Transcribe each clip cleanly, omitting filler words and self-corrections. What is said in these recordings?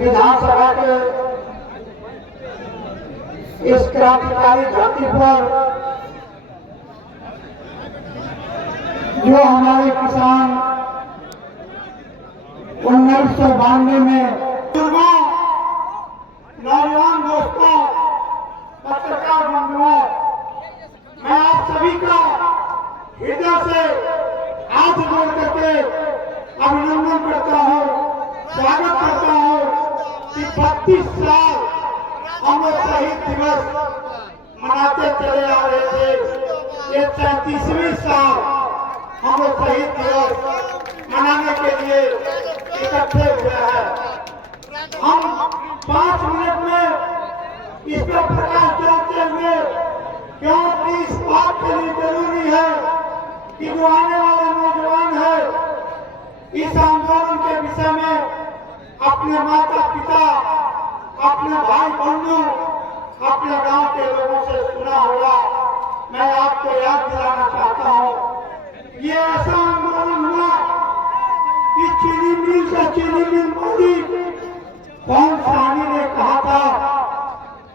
विधानसभा के इस क्रांतिकारी धरती पर जो हमारे किसान 1992 में नौजवान दोस्तों, पत्रकार बंधुओं, मैं आप सभी का हृदय से हाथ जोड़ करके अभिनंदन करता हूँ, स्वागत करता हूँ कि 32 साल हम लोग शहीद दिवस मनाते चले आ रहे थे। ये 33वीं साल हम लोग शहीद दिवस मनाने के लिए इकट्ठे हुए हैं। हम 5 मिनट में इस पर प्रकाश डालते हुए, क्योंकि इस बात के लिए जरूरी है कि जो आने वाले नौजवान है इस आंदोलन के विषय में अपने माता पिता, अपने भाई बंधु, अपने गांव के लोगों से सुना होगा। मैं आपको याद दिलाना चाहता हूं, ये ऐसा आंदोलन हुआ कि चीनी मिल का चीनी मिल मालिक कौन साहनी ने कहा था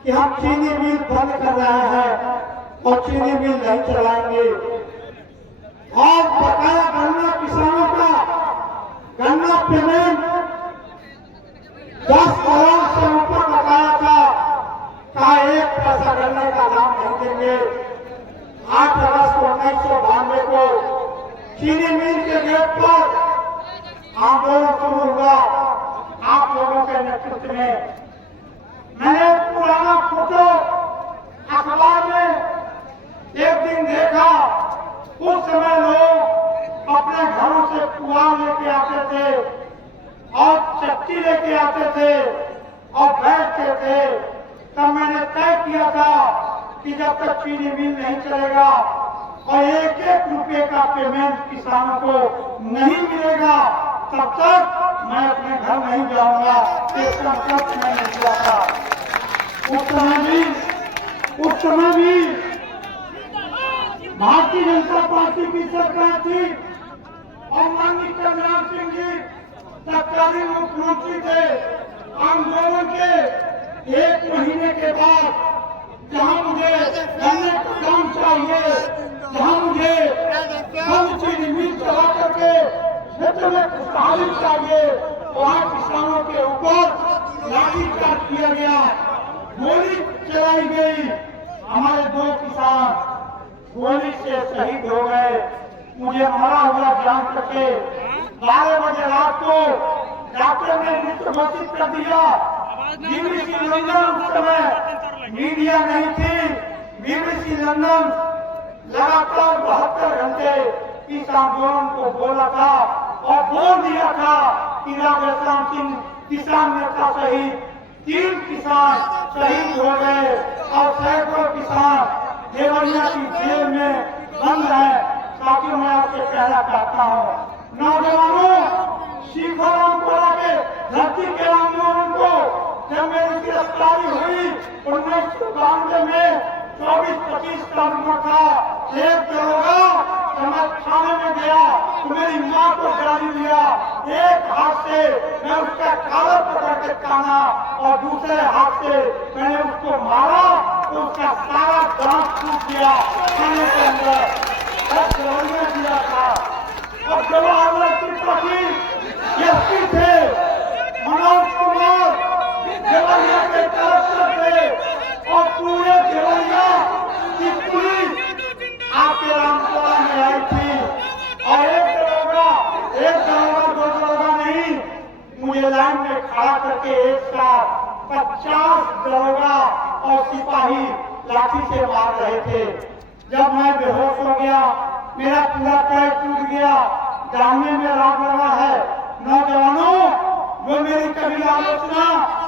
कि हम चीनी मिल बंद कर रहे हैं और चीनी मिल नहीं चलाएंगे। और बकाया गन्ना किसानों का गन्ना पेमेंट 10 करोड़ से ऊपर बकाया था, कहा 1 पैसा गन्ने का दाम नहीं देंगे। 8 अगस्त 1992 को चीनी मिल के गेट पर आंदोलन शुरू हुआ आप लोगों के नेतृत्व में। मैंने पुराना फोटो अखबार में एक दिन देखा। उस समय लोग अपने घरों से पुआल लेके आते थे और चट्टी लेके आते थे और बैठते थे। तब मैंने तय किया था कि जब तक चीनी मिल नहीं चलेगा और 1-1 रुपये का पेमेंट किसानों को नहीं मिलेगा, तब तक मैं अपने घर नहीं जाऊंगा। ये संकल्प मैंने लिया था। उस समय भी भारतीय जनता पार्टी की सरकार थी और माननीय कल्याण सिंह जी तत्कालीन मुख्यमंत्री थे। आंदोलन के 1 महीने के बाद जहां मुझे गन्ने का काम चाहिए, जहां मुझे कम चीनी मिल चला करके क्षेत्र में खुशहाली चाहिए, वहां किसानों के ऊपर लाठीचार्ज किया गया, गोली चलाई गई। हमारे 2 किसान गोली से शहीद हो गए। मुझे मरा हुआ जान करके 12 बजे रात को डॉक्टर ने मृत्यु घोषित कर दिया। BBC लंदन उस समय मीडिया नहीं थी। BBC लंदन लगातार 72 घंटे इस आंदोलन को बोला था और बोल दिया था कि राधेश्याम सिंह किसान नेता शहीद, 3 किसान शहीद हो गए और सैकड़ों किसान देवरिया की जेल में बंद है। साथियों, मैं आपसे कहना चाहता हूँ, नौजवानों, सीखो रामपुरा के धरती के आंदोलन को। जब मेरी गिरफ्तारी हुई 1992 में 24-25 का उम्र था, एक दरोगा जब मैं थाने में गया तो मेरी माँ को गाली दिया। एक हाथ से मैं उसका कॉलर पकड़ के ताना और दूसरे हाथ से मैंने उसको मारा तो उसका सारा दांत टूट गया थाने के अंदर। दिया था और जवाहरलाल त्रिपाठी एसपी थे, मनोज कुमार देवरिया के कलेक्टर थे और पूरे देवरिया की पुलिस आपके रामपुरा में आई थी। और एक दरोगा 2 दरोगा नहीं, मुझे लाइन में खड़ा करके एक साथ 50 दरोगा और सिपाही लाठी से मार रहे थे। जब मैं बेहोश हो गया, मेरा पूरा पैर टूट गया, जाने में राग लगा है। नौजवानों, वो मेरी कभी आलोचना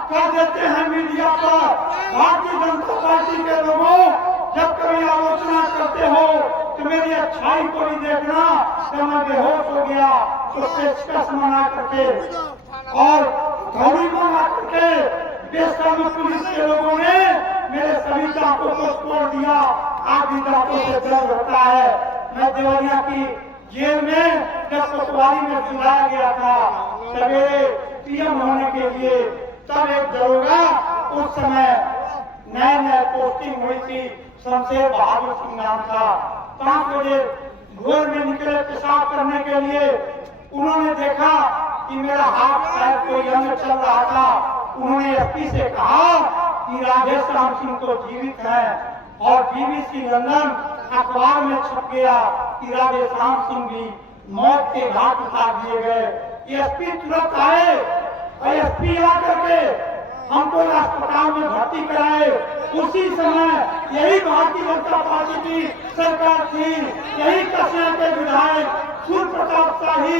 कर देते हैं मीडिया पर। भारतीय जनता पार्टी के लोगों, जब कभी आलोचना करते हो तो मेरी अच्छाई को भी देखना। जब मैं बेहोश हो गया तो पेचकस मंगा करके और थोड़ी मंगा करके बेशर्म पुलिस के लोगों ने मेरे सभी दांतों को तोड़ दिया। आज भी दांतों से दर्द होता है। मैं देवरिया की जेल में जब कोतवाली में बुलाया गया था सवेरे पीएम होने के लिए, तब एक दरोगा उस समय नए नए पोस्टिंग हुई थी, शमशेर बहादुर सिंह नाम का। 5 बजे भोर में निकले पेशाब करने के लिए। उन्होंने देखा कि मेरा हाथ पैर कोई अंग चल रहा था। उन्होंने एसपी से कहा कि राजेश राम सिंह तो जीवित है, और BBC लंदन अखबार में छप गया कि राजेश राम सिंह भी मौत के घाट उतार दिए गए। एसपी तुरंत आए और एसपी आ करके हमको अस्पताल में भर्ती कराए। उसी समय यही भारतीय जनता पार्टी की सरकार थी, यही कसिया के विधायक सूर्य प्रताप शाही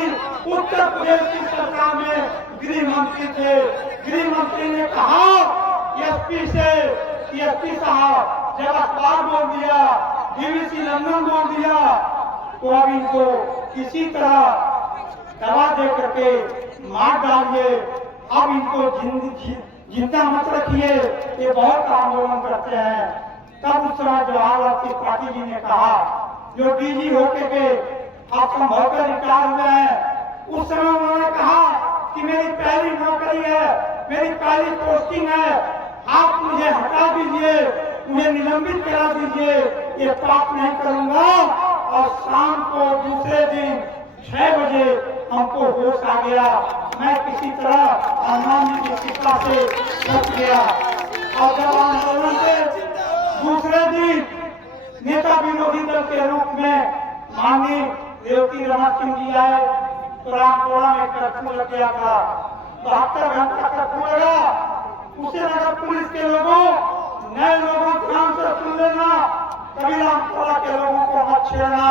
उत्तर प्रदेश की सरकार में गृह मंत्री थे। गृह मंत्री ने कहा एसपी से, एसपी साहब जब अखबार बोल दिया, BBC लंदन बोल दिया, तो अब इनको किसी तरह दवा दे करके मार डालिए, अब इनको जिंदा मत रखिए, ये बहुत आंदोलन करते हैं। तब उस समय जवाहरलाल त्रिपाठी जी ने कहा, जो DG होके के आप संभवतः रिटायर हुए हैं, उस समय उन्होंने कहा कि मेरी पहली नौकरी है, मेरी पहली पोस्टिंग है, आप मुझे हटा दीजिए, मुझे निलंबित करा दीजिए, ये पाप नहीं करूंगा। और शाम को दूसरे दिन 6 बजे हमको होश आ गया। मैं किसी तरह हनुमान जी की कृपा से बच गया। और जब आंदोलन के दूसरे दिन नेता विरोधी दल के रूप में माननीय रेवती रमन सिंह जी आए, तो रामपुरा में कर्फ्यू लग गया था। 72 घंटा कर्फ्यू लगा। उसे लगा पुलिस के लोगों, नए लोगों ध्यान से सुन लेना, कभी रामपुरा के लोगों को मत छेड़ना।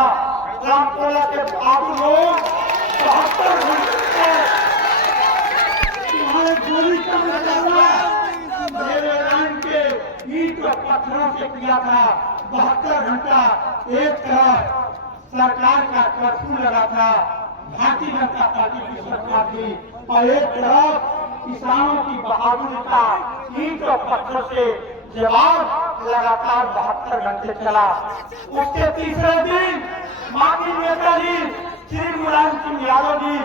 रामपुरा के बहादुर लोग 72 घंटे तुम्हारे गोली का मुकाबला मेरे लाइन के ईंट और पत्थरों से किया था। 72 घंटा एक तरफ सरकार का कर्फ्यू लगा था, भारतीय जनता पार्टी की सरकार थी, और एक तरफ किसानों की बहादुरी का ईंट और पत्थर से जवाब लगातार 72 घंटे चला। उसके तीसरे दिन माननीय नेताजी श्री मुलायम सिंह यादव जी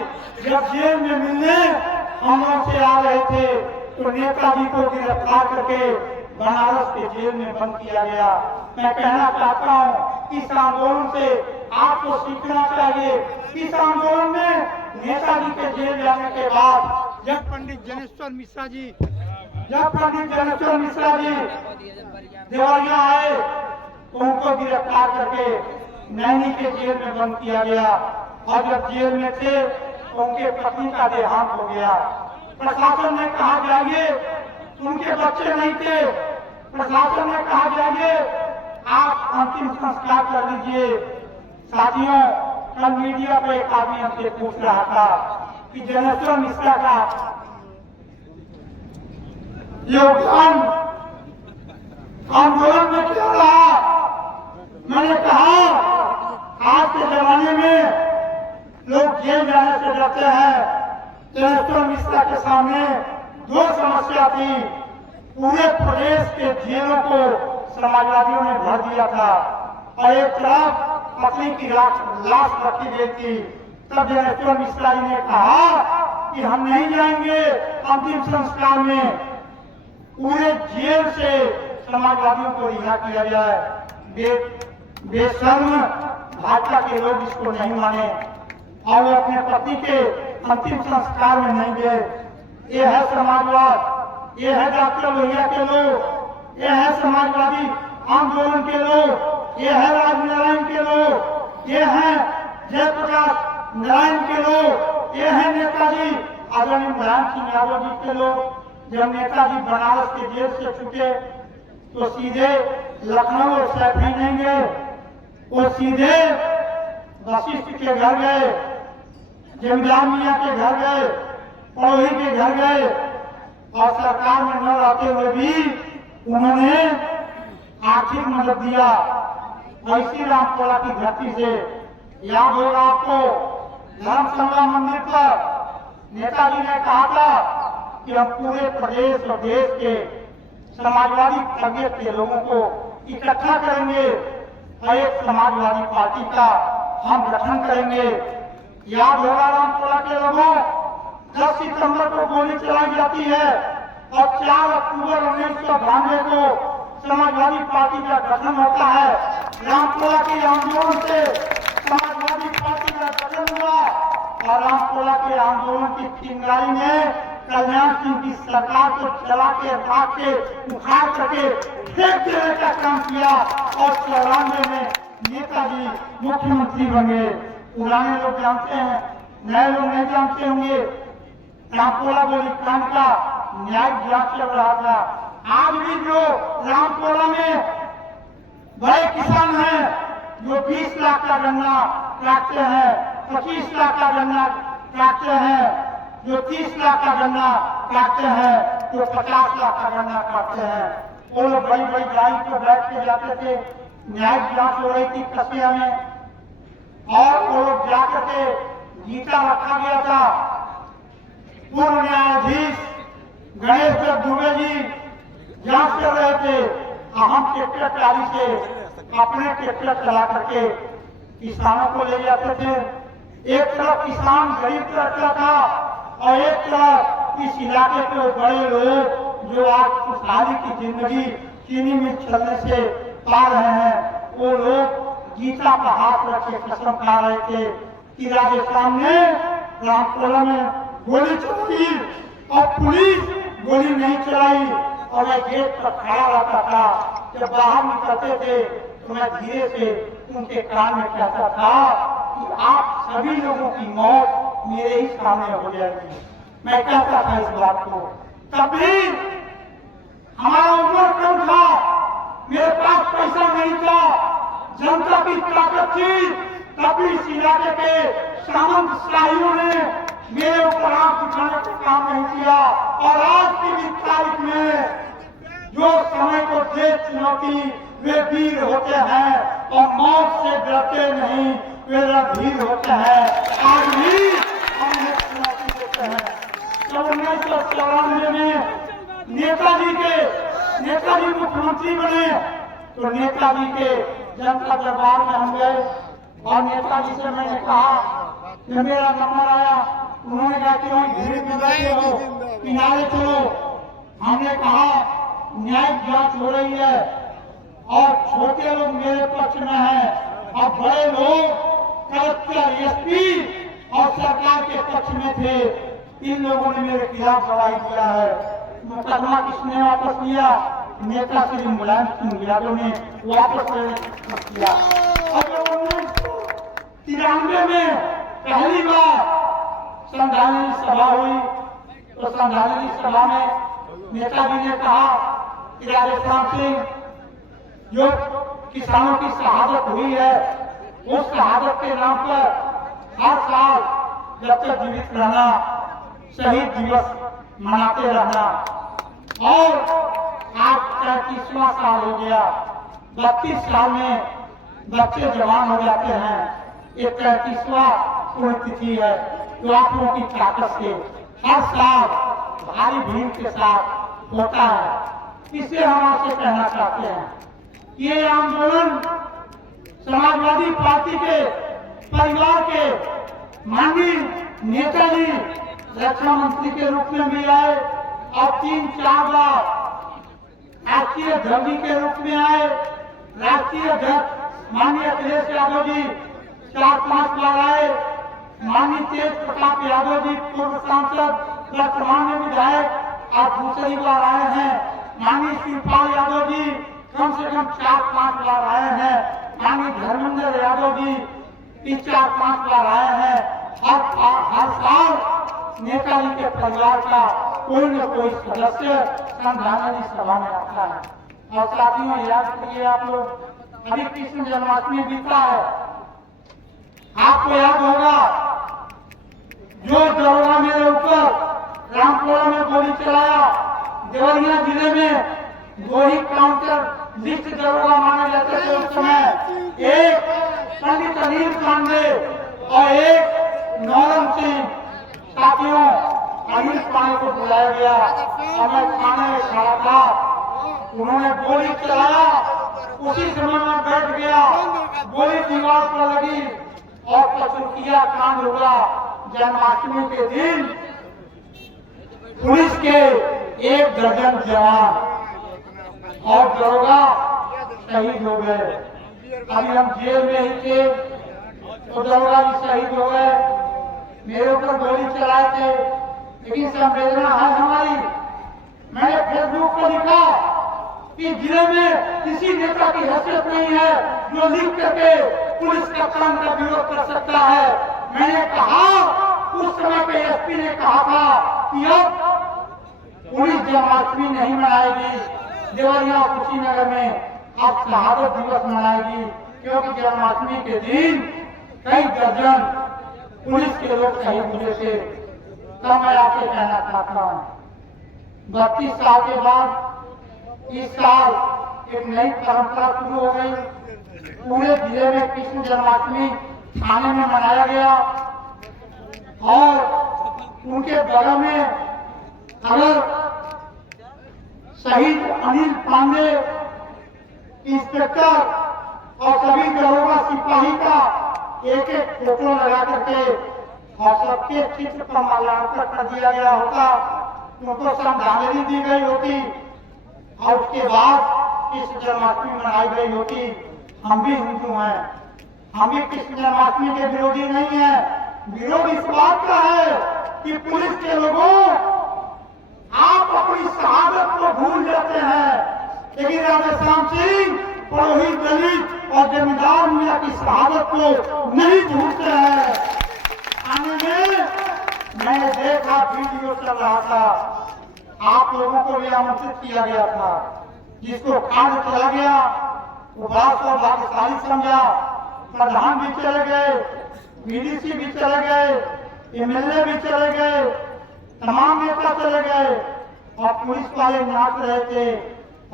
जब जेल में मिलने हम लोग से आ रहे थे, तो नेताजी को गिरफ्तार करके बनारस के जेल में बंद किया गया। मैं कहना चाहता हूँ, इस आंदोलन से आपको सीखना चाहिए। इस आंदोलन में नेताजी के जेल जाने के बाद जब पंडित जनेश्वर मिश्रा जी देवरिया आए, तो उनको गिरफ्तार करके नैनी के जेल में बंद किया गया। और जब जेल में थे तो उनके पत्नी का देहांत हो गया। प्रशासन ने कहा जाइए, उनके बच्चे नहीं थे, प्रशासन ने कहा जाइए आप अंतिम संस्कार कर लीजिए। साथियों, कल मीडिया पे एक आदमी हमसे पूछ रहा था कि जनेश्वर मिश्रा का योगदान आंदोलन में क्या रहा। मैंने कहा आज के जमाने में लोग जेल जाने से डरते हैं। जनेश्वर मिश्रा के सामने 2 समस्या थी। पूरे प्रदेश के जेलों को समाजवादियों ने भर दिया था, और एक तरफ पत्नी की लाश रखी गई थी। तब जनेश्वर मिश्रा जी ने कहा कि हम नहीं जाएंगे अंतिम संस्कार में, पूरे जेल से समाजवादियों को रिहा किया जाए। बेशर्म भाजपा के लोग इसको नहीं माने और वो अपने पति के अंतिम संस्कार में नहीं गए। ये है समाजवाद, ये है डॉक्टर लोहिया के लोग, ये है समाजवादी आंदोलन के लोग, ये है राजनारायण के लोग, ये है जयप्रकाश नारायण के लोग, ये है नेताजी आदरणीय मुलायम सिंह यादव जी के लोग। जब नेताजी बनारस के जेल से छूटे तो सीधे लखनऊ और सैफी नहीं गए, वो सीधे वशिष्ठ के घर गए, जमींदार मियाँ के घर गए, पड़ोही के घर गए, और सरकार में न रहते हुए भी उन्होंने आर्थिक मदद दिया। ऐसी रामपुरा की धरती से याद होगा आपको, धर्मशाला मंदिर पर नेताजी ने कहा था कि हम पूरे प्रदेश और देश के समाजवादी तबीयत के लोगों को इकट्ठा करेंगे और एक समाजवादी पार्टी का हम गठन करेंगे। याद होगा रामपुरा के लोगों, 10 सितंबर को गोली चलाई जाती है, और 4 अक्टूबर 1992 को समाजवादी पार्टी का गठन होता है। रामपुरा के आंदोलन से समाजवादी पार्टी का गठन हुआ और रामपुरा के आंदोलन की चिंगारी में कल्याण सिंह की सरकार को चला के राख के उखाड़ करके फेंक देने का काम किया और 94 में नेताजी मुख्यमंत्री बने। पुराने लोग जानते हैं, नए लोग नहीं जानते होंगे। रामपुरा गोलीकांड का न्यायिक जांच चल रहा था। आज भी जो रामपुरा में बड़े किसान हैं जो 20 लाख का गन्ना काटते हैं, 25 लाख का गन्ना काटते हैं, जो 30 लाख का गन्ना काटते हैं, जो 50 लाख का गन्ना काटते हैं, वो लोग बड़ी बड़ी गाड़ी पर बैठ के जाते थे। न्यायिक जांच हो रही थी कसिया में और वो लोग जाकर के गीता रखा गया था। पूर्व न्यायाधीश गणेश दत्त दुबे जी जांच कर रहे थे। हम ट्रैक्टर ट्राली से अपने ट्रैक्टर चला करके किसानों को ले जाते थे। एक तरफ किसान गरीब रहता था और एक तरफ इस इलाके के बड़े लोग जो आज खुशहाली की जिंदगी चीनी मिल चलने से पा रहे हैं, वो लोग गीता का हाथ रख के कसम खा रहे थे कि राजस्थान में रामपुरा में गोली चलाई और पुलिस गोली नहीं चलाई। और मैं गेट पर खड़ा रहता था, जब बाहर निकलते थे तो मैं धीरे से उनके कान में कहता था कि आप सभी लोगों की मौत मेरे ही सामने हो जाएगी। मैं कहता था इस बात को। तब भी हमारा उम्र कम था, मेरे पास पैसा नहीं था, जनता की ताकत थी। तभी इस इलाके के सामंत शाहियों ने मेरे ऊपर आंख उठाने का काम नहीं किया। और आज की भी तारीख में जो समय को दे चुनौती, वे वीर होते हैं और मौत से डरते नहीं, वे रणधीर होते हैं। आज भी हम चुनौती देते हैं। जब 1994 में नेताजी मुख्यमंत्री बने तो नेताजी के जनता दरबार में हम गए और नेताजी से मैंने कहा कि मेरा नंबर आया। उन्होंने कहा कि वही भीड़ में बैठे हो, किनारे चलो। हमने कहा न्यायिक जांच हो रही है और छोटे लोग मेरे पक्ष में हैं और बड़े लोग कलेक्टर, एसपी और सरकार के पक्ष में थे। इन लोगों ने मेरे खिलाफ गवाही दिया है। मुकदमा किसने वापस लिया? नेता श्री मुलायम सिंह यादव ने वापस किया। और 1993 में पहली बार संधानी सभा हुई तो संधानी सभा में नेताजी ने कहा कि राजस्थान सिंह, जो किसानों की शहादत हुई है, उस शहादत के नाम पर हर साल जब तक जीवित रहना शहीद दिवस मनाते रहना। और आज 33वां साल हो गया। 32 साल में बच्चे जवान हो जाते हैं। ये 33वां पुण्यतिथि है जो आप लोगों की ताकत से हर साल भारी भीड़ के साथ होता है। इससे हम आपसे कहना चाहते हैं, ये आंदोलन समाजवादी पार्टी के परिवार के माननीय नेताजी रक्षा मंत्री के रूप में भी आए और 3-4 बार राष्ट्रीय अध्यक्ष के रूप में आए। राष्ट्रीय अध्यक्ष माननीय अखिलेश यादव जी 4-5 बार आए। माननीय तेज प्रताप यादव जी पूर्व सांसद वर्तमान में विधायक और दूसरी बार आए हैं। माननीय शिवपाल यादव जी कम से कम 4-5 बार आए हैं। माननीय धर्मेंद्र यादव जी 3-4-5 बार आए हैं। हर साल नेताजी के परिवार का कोई न कोई सदस्य संधानी सभा में आता है। और साथियों, याद करिए आप लोग, अभी कृष्ण जन्माष्टमी बीता है। आपको याद होगा जो दरोगा मेरे ऊपर रामपुरा में गोली चलाया, देवरिया जिले में 2 ही काउंटर लिस्ट दरोगा माने जाते थे उस समय। एक पंडित अनिल पांडे और एक नौरंग सिंह। साथियों, अनिल पांडे को बुलाया गया और मैं थाने में खड़ा था। उन्होंने गोली चलाया, उसी समय में बैठ गया। गोली दीवार पर लगी और पचरुखिया कांड हुआ। जन्माष्टमी के दिन पुलिस के 1 दर्जन जवान और दरोगा शहीद हो गए। अभी हम जेल में ही थे तो दरोगा भी शहीद हो गए, मेरे ऊपर गोली चलाए थे। लेकिन संवेदना है हमारी। मैंने फेसबुक पर लिखा कि जिले में किसी नेता की हैसियत नहीं है जो लिख करके पुलिस कप्तान का विरोध कर सकता है। मैंने कहा, उस समय पे एसपी ने कहा था कि अब पुलिस जन्माष्टमी नहीं मनाएगी देवरिया कुशीनगर में, अब शहादत दिवस मनाएगी, क्योंकि जन्माष्टमी के दिन कई दर्जन पुलिस के लोग शहीद हुए थे। तब मैं आपसे कहना चाहता हूँ, 32 साल के बाद इस साल एक नई परंपरा शुरू हो गई। पूरे जिले में कृष्ण जन्माष्टमी थाने में मनाया गया और उनके बगल में अगर शहीद अनिल पांडे इंस्पेक्टर और सभी दरोगा सिपाही का एक फोटो लगा करके और सबके चित्र पर माल्यार्पण कर दिया गया होता, उनको श्रद्धांजलि दी गई होती और उसके बाद कृष्ण जन्माष्टमी मनाई गई होती। हम भी हिंदू हैं, हम भी कृष्ण जन्माष्टमी के विरोधी नहीं हैं। विरोध इस बात का है कि पुलिस के लोगों आप अपनी शहादत को भूल जाते हैं, लेकिन राधेश्याम सिंह पुरोहित दलित और जमींदार मियां की शहादत को नहीं भूलते हैं। आने में मैंने देखा वीडियो चल रहा था, आप लोगों को भी आमंत्रित किया गया था, जिसको खाद चला गया वो बड़ा भाग्यशाली समझा। प्रधान भी चले गए, बीडीसी भी चले गए, एमएलए भी चले गए, तमाम नेता चले गए और पुलिस वाले नाच रहे थे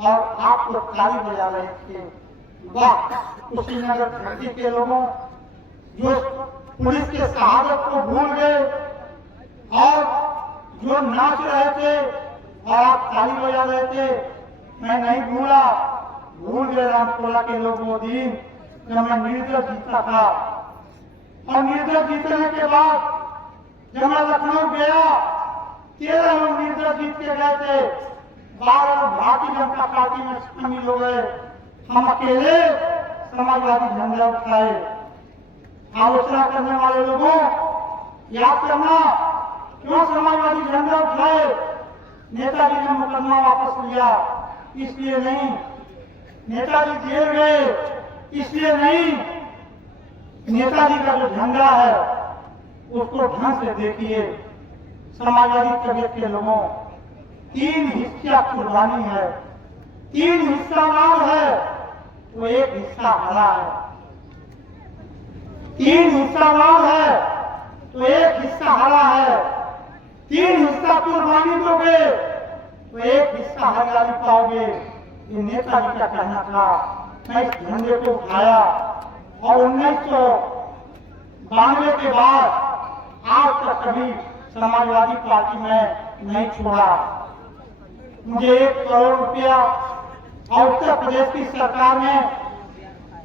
और आप लोग ताली बजा रहे थे। वाह, कुशीनगर धरती के लोगों जो पुलिस के शहादत को भूल गए और जो नाच रहे थे और आप ताली बजा रहे थे, मैं नहीं भूला, भूल गए रामकोला के लोग वो दिन जब मैं निर्दल जीता था। और निर्दल जीतने के बाद जब मैं लखनऊ गया, 13 लोग निर्दल जीत के गए थे, 12 लोग भारतीय जनता पार्टी में शामिल हो गए। हम अकेले समाजवादी झंडा उठाए। आलोचना करने वाले लोगों याद करना, क्यों समाजवादी झंडा उठाए? नेताजी ने मुकदमा वापस लिया इसलिए नहीं, नेताजी जेल गए इसलिए नहीं, नेताजी का जो झंडा है उसको ढंग से देखिए। समाजवादी तबीयत के लोगों 3 हिस्सा कुर्बानी है, 3 हिस्सा लाल है तो 1 हिस्सा हरा है। 3 हिस्सा लाल है तो 1 हिस्सा हरा है। 3 हिस्सा कुर्बानी दोगे तो 1 हिस्सा हरियाली पाओगे। ये नेताजी का कहना था। मैं इस झंडे को उठाया और 1992 के बाद आज तक कभी समाजवादी पार्टी में नहीं छोड़ा। मुझे 1 करोड़ रुपया और उत्तर प्रदेश की सरकार में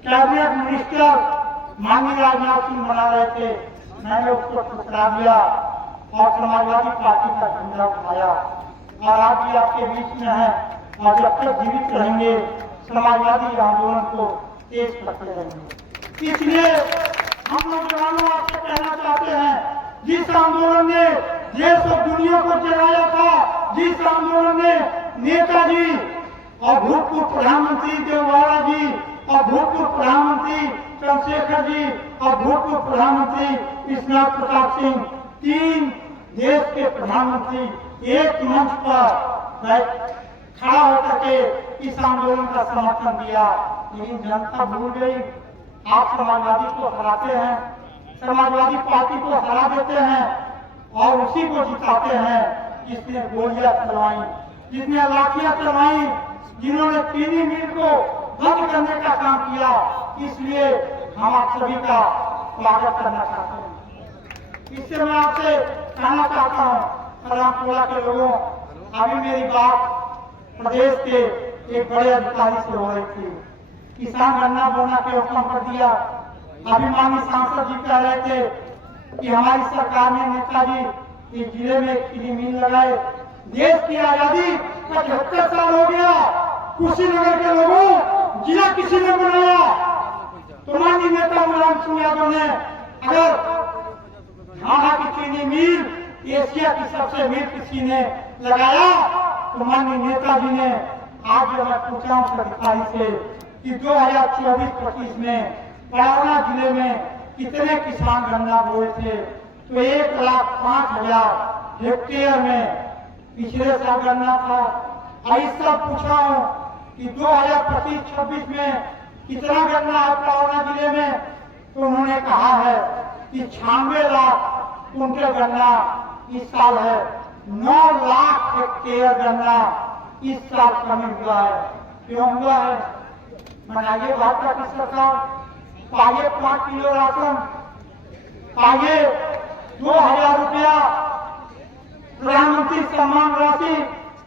कैबिनेट मिनिस्टर माननीय राजनाथ सिंह बना रहे थे, मैंने उसको ठुकरा दिया और समाजवादी पार्टी का झंडा उठाया और आज भी आपके बीच में है और जब तक जीवित रहेंगे समाजवादी आंदोलन को तेज करते रहेंगे। इसलिए हम नौजवानों आपसे कहना चाहते हैं, जिस आंदोलन ने देश और दुनिया को जगाया था, जिस आंदोलन ने नेताजी और भूतपूर्व प्रधानमंत्री देवेगौड़ा जी और भूतपूर्व प्रधानमंत्री चंद्रशेखर जी और भूतपूर्व प्रधानमंत्री विश्वनाथ प्रताप सिंह 3 देश के प्रधानमंत्री एक मंच पर खड़ा होकर के इस आंदोलन का समर्थन दिया, लेकिन जनता भूल गई। आप समाजवादी को हराते हैं, समाजवादी पार्टी को हरा देते हैं और उसी को जिताते हैं जिसने गोलियां चलवाई, जिसने लाठियां चलवाई, जिन्होंने चीनी मिल को बंद करने का काम किया। इसलिए हम आप सभी का स्वागत करना चाहते हैं। इससे मैं आपसे कहना चाहता हूँ, रामकोला के लोगों, अभी मेरी बात प्रदेश के एक बड़े अधिकारी से हो रही थी। किसान गन्ना बोना के हुक्म कर दिया। अभी माननीय सांसद जी कह रहे थे कि हमारी सरकार ने नेताजी इस जिले में चीनी मिल लगाए, देश की आजादी 75 साल हो गया, कुशीनगर के लोगों जिला किसी ने बनाया, तो माननीय नेता मुलायम सिंह यादव ने अगर झाड़ा की चीनी मिल एशिया की सबसे मिल किसी ने लगाया, तो माननीय नेताजी ने आज जो मैं पूछा हूँ अधिकारी से कि 2024-25 में पड़ौना जिले में कितने किसान गन्ना बोए थे, तो 1,05,000 हेक्टेयर में पिछले साल गन्ना था। ऐसा पूछा हूँ कि 2025-26 में कितना गन्ना है पड़ौना जिले में, तो उन्होंने कहा है कि 96 लाख कुंटल गन्ना इस साल है, 9 लाख हेक्टेयर गन्ना इस साल कमी हुआ है। क्यों हुआ है? बनाइए भाजपा की सरकार, पाइए 5 किलो राशन, पाइए 2,000 रुपया प्रधानमंत्री सम्मान राशि।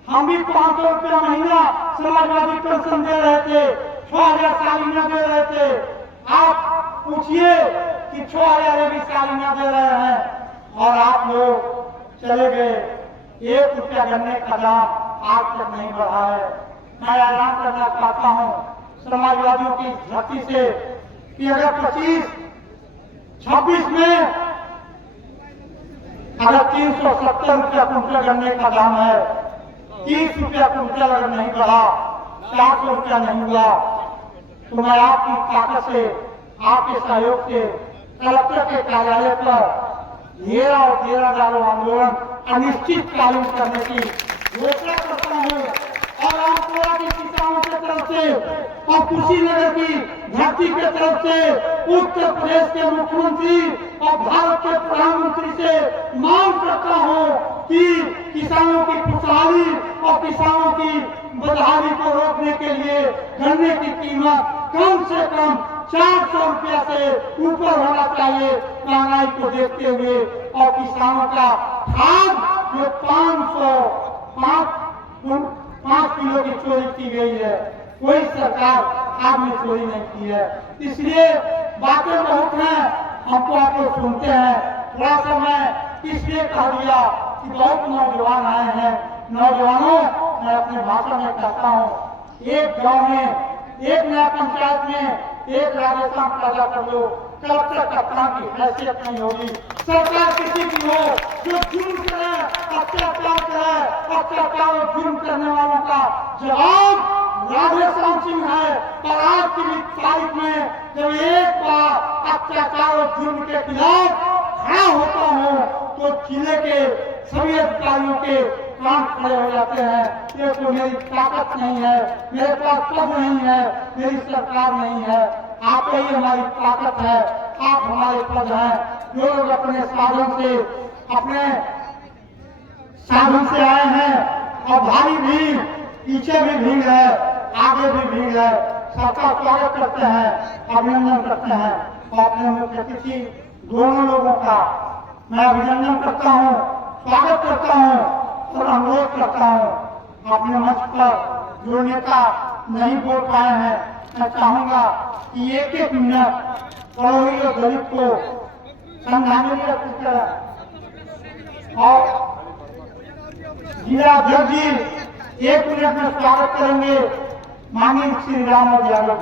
हम भी 500 रुपया महीना समाजवादी पेंशन दे रहे थे, 6,000 सालाना दे रहे थे। आप पूछिए कि 6,000 भी सालाना दे रहे हैं और आप लोग चले गए। 1 रुपया गन्ने का दाम आज तक नहीं बढ़ा है। मैं ऐलान करना चाहता हूँ समाजवादियों की धरती से कि अगर 25-26 में अगर 370 रुपया कुंटल गन्ने का दाम है, 30 रुपया कुंटल अगर नहीं बढ़ा, 400 रुपया नहीं हुआ, तो मैं आपकी ताकत से, आपके सहयोग से कलेक्टर के कार्यालय पर घेरा और घेरा डालो आंदोलन अनिश्चितकालीन करने की घोषणा करता हूँ। और रामपुरा के किसानों की तरफ से और कुशीनगर की धरती के तरफ से उत्तर प्रदेश के मुख्यमंत्री और भारत के प्रधानमंत्री से मांग करता हूँ कि किसानों की खुशहाली और किसानों की बदहाली को रोकने के लिए गन्ने की कीमत कम से कम 400 रुपया से ऊपर होना चाहिए महंगाई को देखते हुए। और किसानों का खाद जो 5 किलो की चोरी की गई है, कोई सरकार खाद में चोरी नहीं की है। इसलिए बातें बहुत हैं, हमको आप लोग सुनते हैं। थोड़ा सा मैं इसलिए कह दिया कि बहुत नौजवान आए हैं। नौजवानों, मैं अपने भाषण में कहता हूँ, एक गांव में, एक नया पंचायत में एक राजस्थान पैदा कर लो, कलेक्टर कप्तान की हैसियत नहीं होगी। सरकार किसी की हो जो जुर्म करे, अत्याचार करे, अत्याचार और जुर्म करने वालों का जवाब राधेश्याम सिंह है। और आज की तारीख में जब एक बार अत्याचार और जुर्म के खिलाफ खड़ा होता हूँ तो जिले के सभी अधिकारियों के कान खड़े हो जाते हैं। ये तो मेरी ताकत नहीं है, मेरे पास पद नहीं है, मेरी सरकार नहीं है, आप ही हमारी ताकत है, आप हमारे पद हैं। जो लोग अपने साधन से आए हैं और भारी भीड़, पीछे भी भीड़ है, आगे भी भीड़ है, सबका स्वागत करते हैं, अभिनंदन करते हैं। और अपने मुख्य अतिथि दोनों लोगों का मैं अभिनंदन करता हूँ, स्वागत करता हूँ और अनुरोध करता हूँ। अपने मंच पर जो नेता नहीं बोल पाए हैं, मैं चाहूंगा कि एक मिनट पड़ोसी और दलित को समझाने की कोशिश करें। और जिला अध्यक्ष जी 1 मिनट में स्वागत करेंगे माननीय श्री राम यादव।